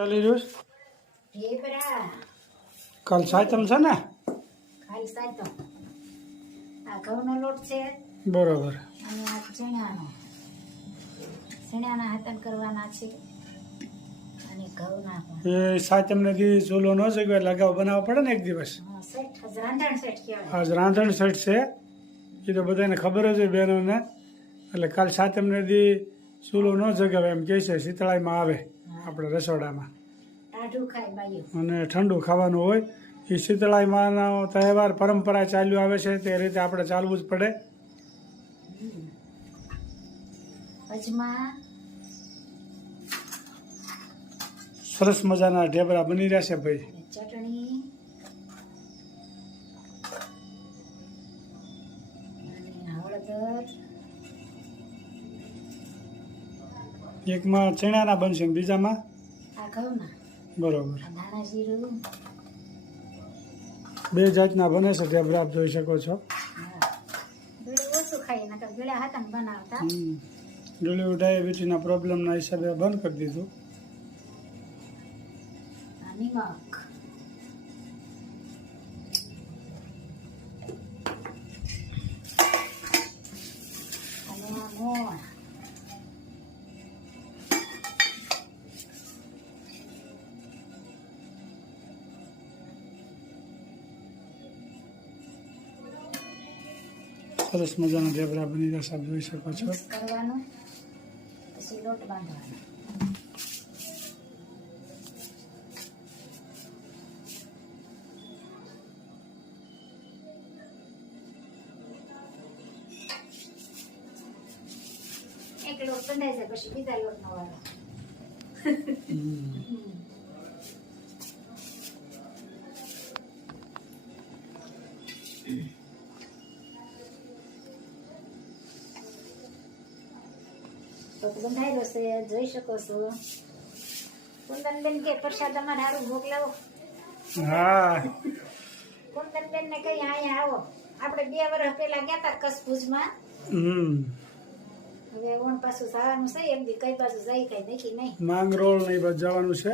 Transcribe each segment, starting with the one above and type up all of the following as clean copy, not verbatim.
ચાલી રહ્યું ઢેબરા કાલ સાતમ છે ને? કાલ સાતમ. આ ઘઉંનો લોટ છે બરોબર. અને આ ચણાના હાથન કરવાના છે અને ઘઉંના પણ. એ સાતમને દી ચૂલો ન જગ્યો એટલે અગાઉ બનાવવો પડે ને એક દિવસ. સેટ રાંધણ સેટ કહેવાય. આજ રાંધણ સેટ છે એ તો બધાને ખબર જ હોય બહેનોને. એટલે કાલ સાતમને દી ચૂલો ન જગાવે એમ કહે છે, શીતળાઈમાં આવે આપણે રસોડામાં ટાઢું ખાય બાયું. અને ઠંડુ ખાવાનું હોય. એ શીતળાઈમાંનો તહેવાર પરંપરા ચાલ્યું આવે છે તે રીતે આપણે ચાલવું જ પડે. અજમા સરસ મજાના ઢેબરા બની રહ્યા છે ભાઈ. અને ચટણી અને હળદર. એકમાં ચણાના બનશે ને બીજામાં આ ઘઉંના. બરોબર. આ ધાણા જીરું. બે જાતના બને છે ઢેબરા, આપ જોઈ શકો છો. હા, ગળ્યું ઓછું ખાઈએ નકર ગળ્યા હતા ને બનાવતા. ડોલીવું ડાયાબિટીસના પ્રોબ્લેમના હિસાબે બંધ કરી દીધું. આ નિમક. અને આ મોણ. સરસ મજાના ઢેબરા બની રહ્યા છે, આપ જોઈ શકો છો. મિક્સ કરવાનું પછી લોટ બાંધવાનો. એક લોટ બંધાઈ જાય પછી બીજા લોટનો વાળો. તો બંધાયેલો છે, જોઈ શકો છો. કુંદનબેન કે પ્રસાદ અમારે સારું મોકલાવો. હા, કુંદનબેન ને કઈ અહીંયા આવો. આપણે 2 વર્ષ પહેલા ગયા હતા કચ્છ ભુજમાં. હવે ઓણ પાછું જવાનું છે. એમ દી કઈ બાજુ જાય કઈ નક્કી નહીં. માંગરોળ ને એ બાજુ જવાનું છે.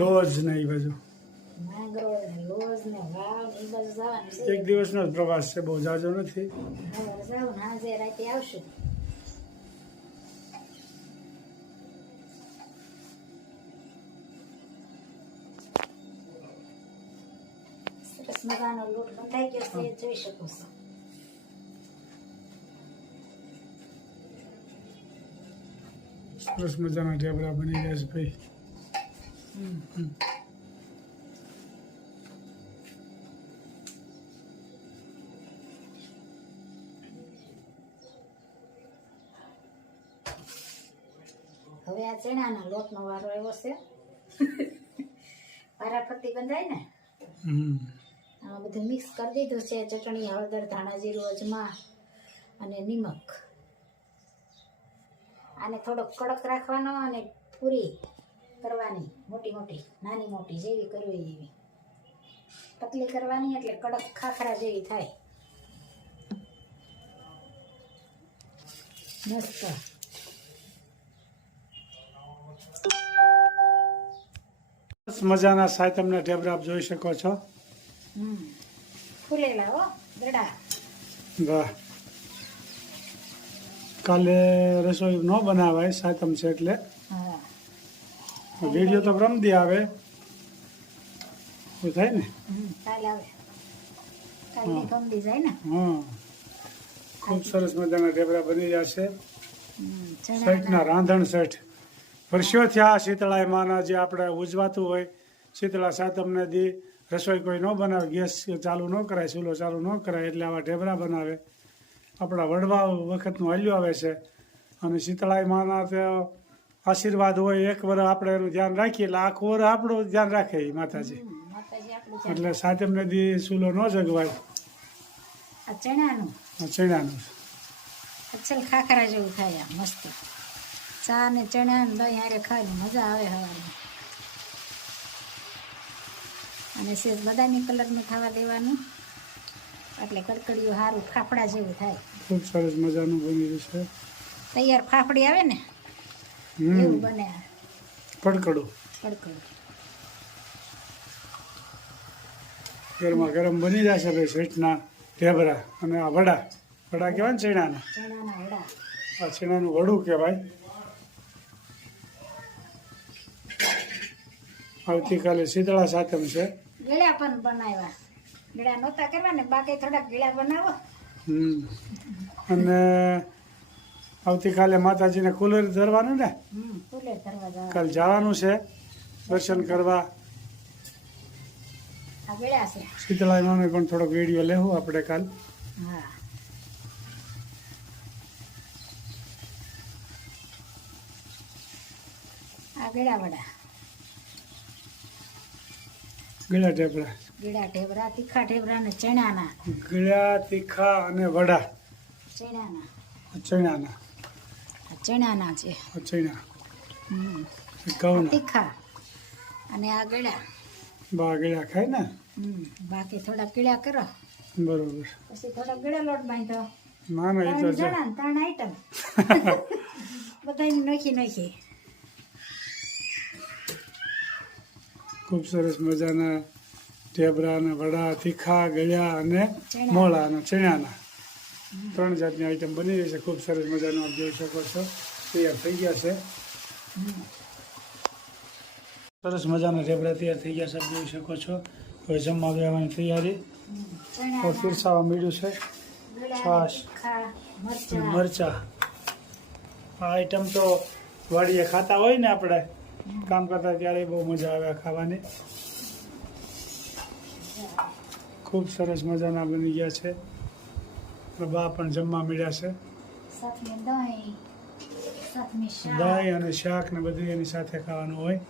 લોજ ને એ બાજુ માંગરોળ ને લોજ ને વાવ ને એ બાજુ જવાનું છે. એક દિવસનો જ પ્રવાસ છે, બહુ જાજો નથી. હવે જાવ ને આજે રાતે આવશું. સરસ મજાનો લોટ બંધાઈ ગયો છે, જોઈ શકો છો. સરસ મજાના ઢેબરા બની રહ્યા છે ભાઈ. હવે આ ચણાના લોટનો વારો આવ્યો છે. વારાફરતી બંધાય ને. આમાં બધું મિક્સ કરી દીધું છે. ચટણી, હળદર, ધાણા જીરું, અજમા અને નિમક. આને થોડોક કડક રાખવાનો અને પૂરી કરવાની, મોટી મોટી, નાની મોટી જેવી કરવી એવી. પતલી કરવાની એટલે કડક ખાખરા જેવી થાય. મસ્ત. સરસ મજાના સાતમના ઢેબરા આપ જોઈ શકો છો. ફૂલેલા હો ગળા. વાહ. કાલે રસોઈ ન બનાવાય, સાતમ છે એટલે. હા, વિડીયો તો રમદી આવે તો થાય ને. કાલે આવે. કાલે ગમદી જાય ને. હા, ખૂબ સરસ મજાના ઢેબરા બની રહ્યા છે. ચણા સેટના રાંધણ સેટ. વર્ષોથી આ શીતળાઈમાંના જે આપણે ઉજવાતું હોય, શીતળા સાતમને દી રસોઈ કોઈ ન બનાવે, ગેસ ચાલુ ન કરાય, ચૂલો ચાલુ ન કરાય, એટલે આવા ઢેબરા બનાવે. આપણા વડવા વખતનું હાલ્યું આવે છે. અને શીતળાઈમાંના તે આશીર્વાદ હોય, એક વર્ષ આપણે એનું ધ્યાન રાખીએ એટલે આખું વર્ષ આપણું ધ્યાન રાખે એ માતાજી. માતાજી આપણું એટલે સાતમને દી ચૂલો ન જગવાય. આ ચણાનું ચણાનું અસલ ખાખરા જેવું થાય. આ મસ્ત ચા ને ચણા ને દહીં હારે ખાવાની મજા આવે હવામાં. અને સેજ બદામી કલરનું ખાવા દેવાનું એટલે કડકડીયું સારું ફાફડા જેવું થાય. ખૂબ સરસ મજાનું બની રહ્યું છે. તૈયાર ફાફડી આવે ને એવું બને. પડકડું કડકડ ગરમા ગરમ બની જશે ભાઈ સ્વીટના ઢેબરા અને આ વડા વડા કહેવાય ને ચણાના ચણાના વડા. આ ચણાનું વડું કહેવાય. આવતીકાલે શીતળા સાતમ છે. ગળ્યા પણ બનાવ્યા. ગળ્યા નહોતા કરવા ને બાકી થોડાક ગળ્યા બનાવો. અને આવતીકાલે માતાજીને કુલર ધરવાનું ને ફૂલે ધરવા જવા. કાલ જવાનું છે દર્શન કરવા. આ ગળ્યા છે. શીતળા માનો પણ થોડોક વિડીયો લેવું આપણે કાલ. હા આ ગળ્યા વડા. ગળ્યા ઢેબરા, ગળ્યા ઢેબરા, તીખા ઢેબરા ને ચણાના. ગળ્યા તીખા અને વડા ચણાના. ચણાના આ ચણાના છે. ચણા હમ. ઘઉંના તીખા અને આ ગળ્યા. બા ગળ્યા ખાય ને. બાકી થોડા ગળ્યા કરો બરોબર. પછી થોડા ગળ્યા લોટ બાંધો. ના ના એ તો છે. ત્રણ આઈટમ બધાને નાખી ખૂબ સરસ મજાના ઢેબરા અને વડા તીખા ગળ્યા અને મોળા અને ચણાના 3 જાતની આઈટમ બની રહી છે. ખૂબ સરસ મજાનું આપ જોઈ શકો છો. તૈયાર થઈ ગયા છે. સરસ મજાના ઢેબરા તૈયાર થઈ ગયા છે આપ જોઈ શકો છો. હવે જમવા બેસવાની તૈયારી. પીરસાવા મળ્યું છે છાશ મરચા. આ આઈટમ તો વાડીએ ખાતા હોય ને આપણે કામ કરતા ત્યારે બહુ મજા આવે ખાવાની. ખૂબ સરસ મજાના બની ગયા છે. બા પણ જમવા મળ્યા છે. દહીં અને શાક ને બધું એની સાથે ખાવાનું હોય.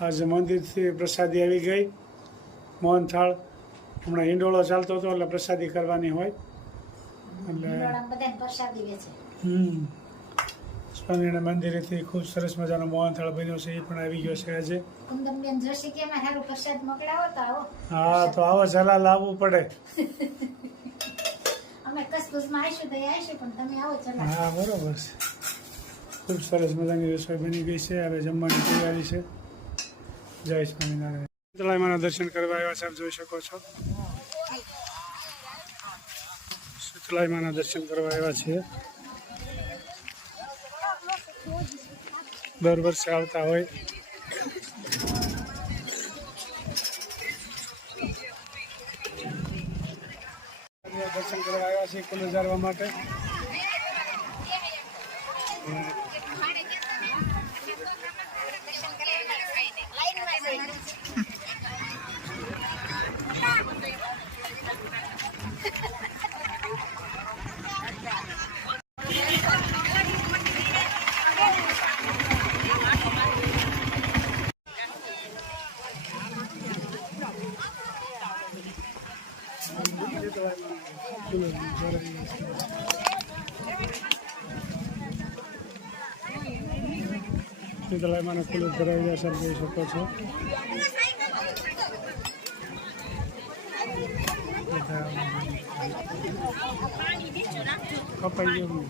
આજે મંદિરથી પ્રસાદી આવી ગઈ. મોહનથાળ હમણાં હિંડોળો ચાલતો હતો એટલે પ્રસાદી કરવાની હોય એટલે સ્વામિનારાયણ મંદિરેથી ખૂબ સરસ મજાનો મોહનથાળ બન્યો છે. એ પણ આવી ગયો છે આજે. હા તો આવો જલા લાવવું પડે. હા બરોબર છે. ખૂબ સરસ મજાની રસોઈ બની ગઈ છે. હવે જમવાની તૈયારી છે. જય સ્વામિનારાયણ. શીતળામાના દર્શન કરવા આવ્યા છે આપ જોઈ શકો છો. શીતળામાના દર્શન કરવા આવ્યા છીએ. દર વર્ષે આવતા હોય. દર્શન કરવા આવ્યા છીએ કુલ ઉજારવા માટે. શીતળામાનો કુલર ભરાવી જશે જોઈ શકો છો. કપાઈ ગયું.